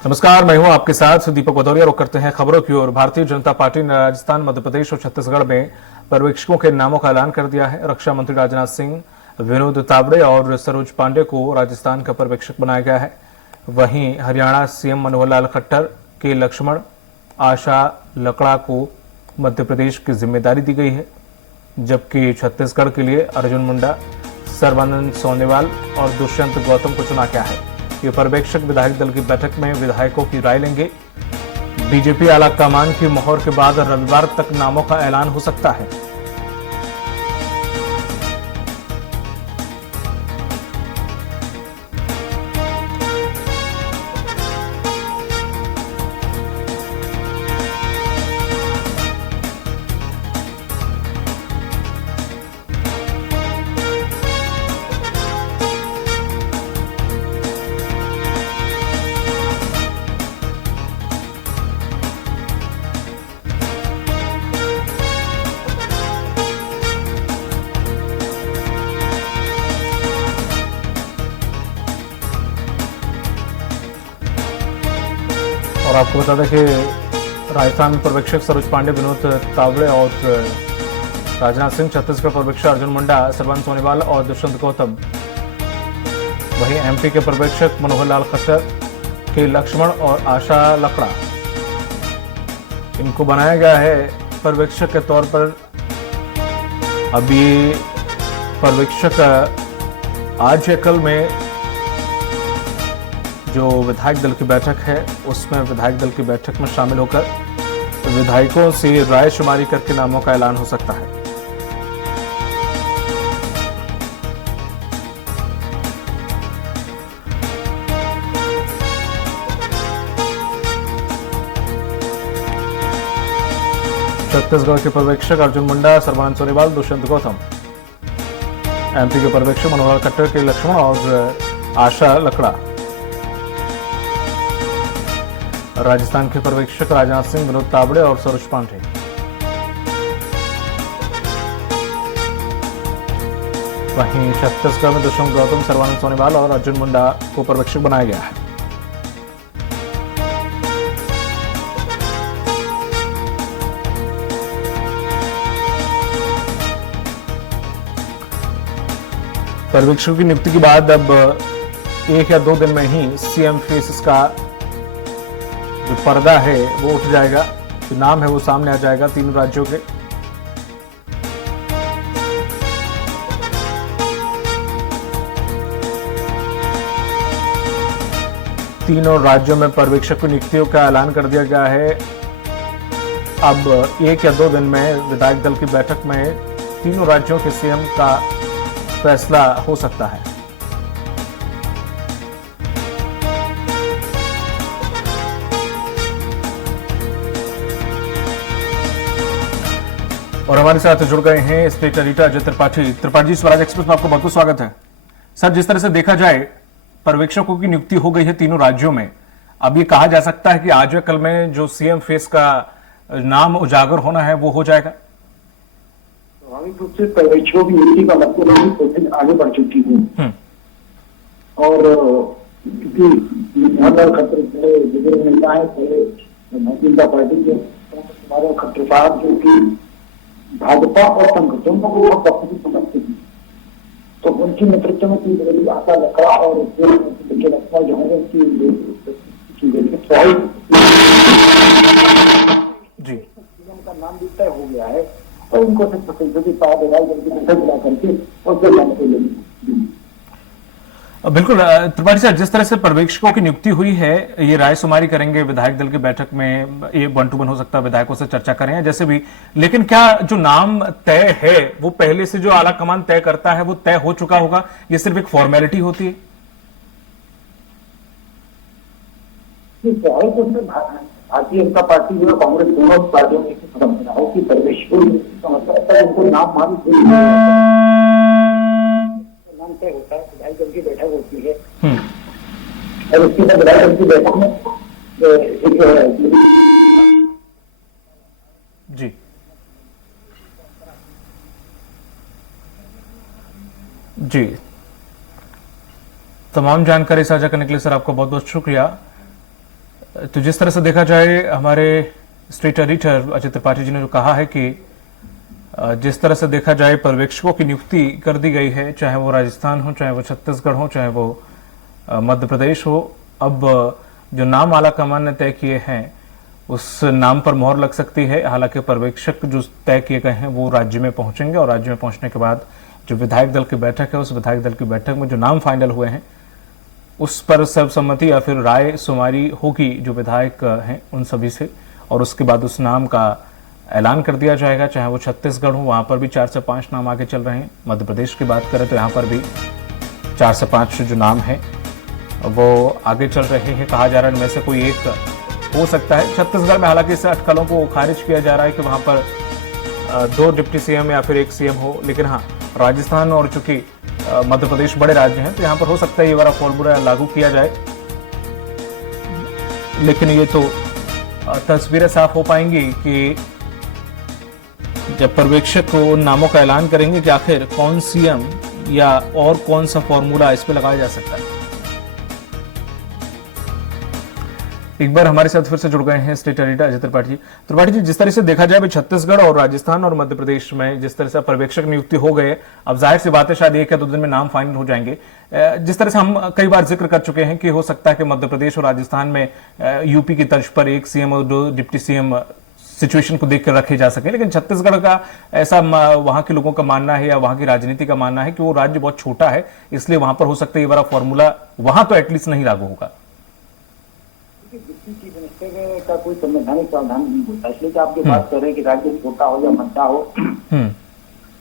नमस्कार, मैं हूं आपके साथ दीपक भदौरिया। रुक करते हैं खबरों की ओर। भारतीय जनता पार्टी ने राजस्थान, मध्य प्रदेश और छत्तीसगढ़ में पर्यवेक्षकों के नामों का ऐलान कर दिया है। रक्षा मंत्री राजनाथ सिंह, विनोद तावड़े और सरोज पांडे को राजस्थान का पर्यवेक्षक बनाया गया है। वहीं हरियाणा सीएम मनोहर लाल खट्टर, के लक्ष्मण, आशा लकड़ा को मध्य प्रदेश की जिम्मेदारी दी गई है, जबकि छत्तीसगढ़ के लिए अर्जुन मुंडा, सर्बानंद सोनेवाल और दुष्यंत गौतम को चुना गया है। ये पर्यवेक्षक विधायक दल की बैठक में विधायकों की राय लेंगे। बीजेपी आला कमान की मोहर के बाद रविवार तक नामों का ऐलान हो सकता है। और आपको बता दें कि राजस्थान में पर्यवेक्षक सरोज पांडे, विनोद तावड़े और राजनाथ सिंह, छत्तीसगढ़ पर्यवेक्षक अर्जुन मुंडा, सर्बानंद सोनेवाल और दुष्यंत गौतम। वहीं एमपी के पर्यवेक्षक मनोहर लाल खट्टर, के लक्ष्मण और आशा लकड़ा, इनको बनाया गया है पर्यवेक्षक के तौर पर। अभी पर्यवेक्षक आज या कल में जो विधायक दल की बैठक है, उसमें विधायक दल की बैठक में शामिल होकर विधायकों से राय शुमारी करके नामों का ऐलान हो सकता है। छत्तीसगढ़ के पर्यवेक्षक अर्जुन मुंडा, सर्बानंद सोनेवाल, दुष्यंत गौतम। एमपी के पर्यवेक्षक मनोहर खट्टर, के लक्ष्मण और आशा लकड़ा। राजस्थान के पर्यवेक्षक राजनाथ सिंह, विनोद तावड़े और सरोज पांडे। वहीं छत्तीसगढ़ में दुष्यंत गौतम, सर्बानंद सोनेवाल और अर्जुन मुंडा को पर्यवेक्षक बनाया गया है। पर्यवेक्षकों की नियुक्ति के बाद अब 1 या 2 दिन में ही सीएम फेस का जो पर्दा है वो उठ जाएगा, जो नाम है वो सामने आ जाएगा तीनों राज्यों के। तीनों राज्यों में पर्यवेक्षक की नियुक्तियों का ऐलान कर दिया गया है। अब 1 या 2 दिन में विधायक दल की बैठक में तीनों राज्यों के सीएम का फैसला हो सकता है। और हमारे साथ जुड़ गए हैं state editor Ajay Tripathi. Tripathi ji, Swaraj express में आपको बहुत बहुत स्वागत है। सर, जिस तरह से देखा जाए पर्यवेक्षकों की नियुक्ति हो गई है तीनों राज्यों में, अब ये कहा जा सकता है कि आज या कल में जो सीएम फेस का नाम उजागर होना है वो हो जाएगा। स्वाभाविक रूप से पर्यवेक्षकों की नियुक्ति का मतलब है कि प्रोसेस आगे बढ़ चुकी है और मनोहर खट्टर बुजुर्ग नेता है भारतीय जनता पार्टी के, हमारे खट्टर साहब जो कि भाजपा और संगठनों को बहुत वक्त से समझते थे, तो उनकी नेतृत्व में की गई आशा लकड़ा और लक्ष्मण जो है की गई का नाम भी तय हो गया है और उनको बिल्कुल। त्रिपाठी साहब, जिस तरह से पर्यवेक्षकों की नियुक्ति हुई है, ये राय शुमारी करेंगे विधायक दल की बैठक में, ये 1 to 1 हो सकता है, विधायकों से चर्चा करें जैसे भी, लेकिन क्या जो नाम तय है वो पहले से जो आला कमान तय करता है वो तय हो चुका होगा, ये सिर्फ एक फॉर्मेलिटी होती है? भारतीय जनता पार्टी और कांग्रेस दोनों पार्टियों में समझना हो कि पर्यवेक्षकों की समस्या उनको नाम नाम तय होता है, विधायक दल की बैठक होती है और उसके बाद विधायक दल की बैठक में जी जी तमाम जानकारी साझा करने के लिए सर आपका बहुत बहुत शुक्रिया। तो जिस तरह से देखा जाए, हमारे स्टेट एडिटर अजय त्रिपाठी जी ने जो कहा है कि जिस तरह से देखा जाए पर्यवेक्षकों की नियुक्ति कर दी गई है, चाहे वो राजस्थान हो, चाहे वो छत्तीसगढ़ हो, चाहे वो मध्य प्रदेश हो। अब जो नाम आला कमान ने तय किए हैं उस नाम पर मोहर लग सकती है। हालांकि पर्यवेक्षक जो तय किए गए हैं वो राज्य में पहुंचेंगे और राज्य में पहुंचने के बाद जो विधायक दल की बैठक है, उस विधायक दल की बैठक में जो नाम फाइनल हुए हैं उस पर सर्वसम्मति या फिर राय शुमारी होगी जो विधायक हैं उन सभी से, और उसके बाद उस नाम का ऐलान कर दिया जाएगा। चाहे वो छत्तीसगढ़ हो, वहां पर भी 4 से 5 नाम आगे चल रहे हैं। मध्य प्रदेश की बात करें तो यहाँ पर भी 4 से 5 जो नाम है वो आगे चल रहे हैं। कहा जा रहा है इनमें से कोई एक हो सकता है। छत्तीसगढ़ में हालांकि इस अटकलों को खारिज किया जा रहा है कि वहां पर 2 डिप्टी सीएम या फिर 1 सीएम हो, लेकिन हाँ, राजस्थान और चूंकि मध्य प्रदेश बड़े राज्य हैं तो यहाँ पर हो सकता है ये वाला फॉर्मूला लागू किया जाए, लेकिन ये तो तस्वीरें साफ हो पाएंगी कि जब पर्यवेक्षक को उन नामों का ऐलान करेंगे कि आखिर कौन सीएम या और कौन सा फॉर्मूला इस पे लगाया जा सकता है। एक बार हमारे साथ फिर से जुड़ गए हैं स्टेट एडिटर अजय त्रिपाठी जी। त्रिपाठी जी, जिस तरह से देखा जाए छत्तीसगढ़ और राजस्थान और मध्य प्रदेश में जिस तरह से पर्यवेक्षक नियुक्ति हो गए, अब जाहिर सी बात है शायद 1 या 2 दिन में नाम फाइनल हो जाएंगे। जिस तरह से हम कई बार जिक्र कर चुके हैं कि हो सकता है कि मध्य प्रदेश और राजस्थान में यूपी की तर्ज पर 1 सीएम और 2 डिप्टी सीएम सिचुएशन को देखकर रखे जा सके, लेकिन छत्तीसगढ़ का ऐसा वहां के लोगों का मानना है या वहां की राजनीति का मानना है कि वो राज्य बहुत छोटा है, इसलिए वहां पर हो सकता है ये वाला फॉर्मूला वहां तो एटलीस्ट नहीं लागू होगा। डिप्टी चीफ मिनिस्टर का कोई संवैधानिक प्रावधान नहीं होता, इसलिए कि आप जो बात कर रहे हैं कि राज्य छोटा हो या बड़ा हो,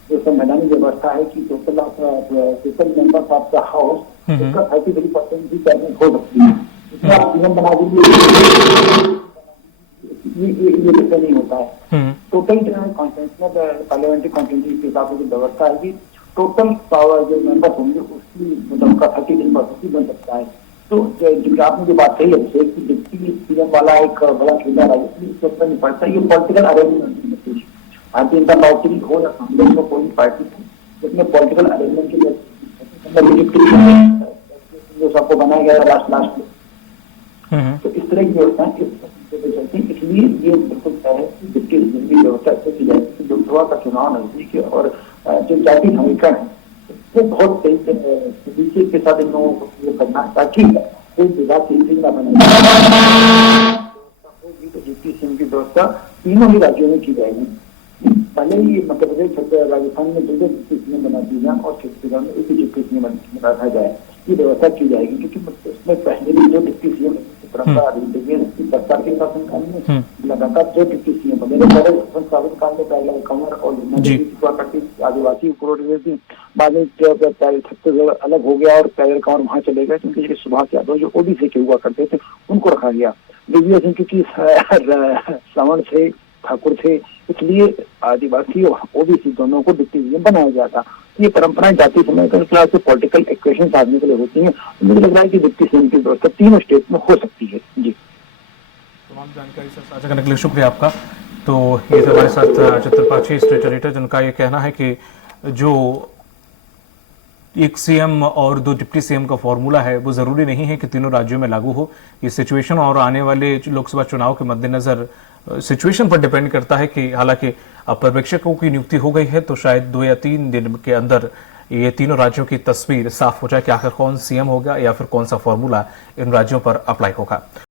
जो संवैधानिक व्यवस्था है कि total members of the house उसका 33% भी कैबिनेट हो सकती है। इसमें आप सीएम बना दीजिए, ये विषय नहीं होता है। टोटल कॉन्स्टिट्यूशनल पार्लियामेंट्री कॉन्स्टिट्यूंसी के हिसाब से जो व्यवस्था है कि टोटल पावर जो मेंबर्स होंगे उसकी मतलब उसका 33% बन सकता है। तो आपने जो बात कही है कि डिप्टी सीएम वाला एक बड़ा छोटा राज्य उसमें नहीं पड़ता, ये political arrangement Bharatiya Janata party हो या कांग्रेस को कोई पार्टी हो, उसमें पॉलिटिकल अरेंजमेंट के जो सबको बनाया गया लास्ट में, तो इस तरह की व्यवस्था चलती, इसलिए ये बिल्कुल तय है कि डिप्टी सीएम की व्यवस्था की जाएगी। लोकसभा का चुनाव नजदीक है और जो जाति समीकरण है वो बहुत सही के साथ इन लोगों को करना है ताकि कोई विवाद की न बने। तो डिप्टी सीएम की व्यवस्था तीनों ही राज्यों में की जाएगी। पहले ही मध्य प्रदेश राजस्थान में 2 डिप्टी सीएम बना दी जाए और छत्तीसगढ़ में 1 डिप्टी सीएम रखा जाए, ये व्यवस्था की जाएगी। क्योंकि उसमें पहले भी 2 डिप्टी सीएम परंपरा सरकार के शासनकाल में लगातार 2 डिप्टी सीएम बने। शासनकाल में पहला कंवर और आदिवासी कोरोड थी, बाद में छत्तीसगढ़ अलग हो गया और टाइगर कंवर वहां चले गए, क्योंकि सुभाष यादव जो ओबीसी के हुआ करते थे उनको रखा गया। दिव्या सिंह क्योंकि श्रवण थे, ठाकुर थे, इसलिए आदिवासी ओबीसी दोनों को डिप्टी सीएम बनाया गया था। ये परंपराएं जाति समय के खिलाफ से पॉलिटिकल इक्वेशन साधने के लिए होती हैं। मुझे लग रहा है कि डिप्टी सीएम की व्यवस्था तीनों स्टेट में हो सकती है। जी, तमाम जानकारी से साझा करने के लिए शुक्रिया आपका। तो ये हमारे साथ अजय त्रिपाठी स्टेट एडिटर, जिनका ये कहना है कि जो 1 सीएम और 2 डिप्टी सीएम का फॉर्मूला है वो जरूरी नहीं है कि तीनों राज्यों में लागू हो। ये सिचुएशन और आने वाले लोकसभा चुनाव के मद्देनजर सिचुएशन पर डिपेंड करता है कि हालांकि अब पर्यवेक्षकों की नियुक्ति हो गई है तो शायद 2 या 3 दिन के अंदर ये तीनों राज्यों की तस्वीर साफ हो जाए कि आखिर कौन सीएम होगा या फिर कौन सा फॉर्मूला इन राज्यों पर अप्लाई होगा।